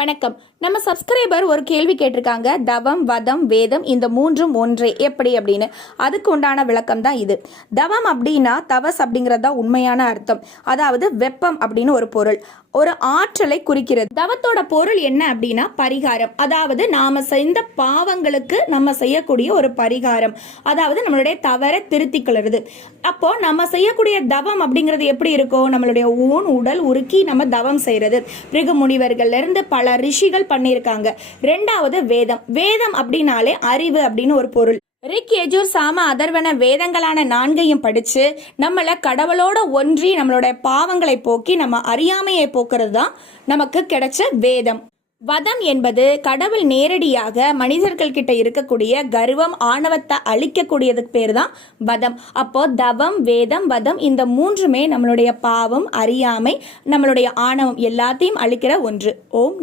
வணக்கம். நம்ம சப்ஸ்கிரைபர் ஒரு கேள்வி கேட்டிருக்காங்க. தவம், வதம், வேதம் இந்த மூன்றும் ஒன்றே எப்படி அப்படின்னு. அதுக்கு உண்டான விளக்கம் தான் இது. தவம் அப்படின்னா தவஸ் அப்படிங்கிறது தான் உண்மையான அர்த்தம். அதாவது வெப்பம் அப்படின்னு ஒரு பொருள், ஒரு ஆற்றலை குறிக்கிறது. தவத்தோட பொருள் என்ன அப்படின்னா பரிகாரம். அதாவது நாம செய்த பாவங்களுக்கு நம்ம செய்யக்கூடிய ஒரு பரிகாரம். அதாவது நம்மளுடைய தவறை திருத்திக்கிறது. அப்போ நம்ம செய்யக்கூடிய தவம் அப்படிங்கிறது எப்படி இருக்கும்? நம்மளுடைய ஊன் உடல் உருக்கி நம்ம தவம் செய்யறது. பிருகு முனிவர்கள்ல இருந்து பல ரிஷிகள் பண்ணியிருக்காங்க. ரெண்டாவது வேதம். வேதம் அப்படின்னாலே அறிவு அப்படின்னு ஒரு பொருள். ரிக், யஜுர், சாம, அதர்வன வேதங்களான 4ஐயும் படிச்சு நம்மள கடவுளோட ஒன்றி நம்மளோட பாவங்களை போக்கி நம்ம அறியாமையை போக்குறது தான் நமக்கு கிடைச்ச வேதம். வதம் என்பது கடவுள் நேரடியாக மனிதர்கள் கிட்ட இருக்கக்கூடிய கர்வம், ஆணவத்தை அழிக்கக்கூடியதுக்கு பேர் தான் வதம். அப்போ தவம், வேதம், வதம் இந்த மூன்றுமே நம்மளுடைய பாவம், அறியாமை, நம்மளுடைய ஆணவம் எல்லாத்தையும் அழிக்கிற ஒன்று. ஓம்.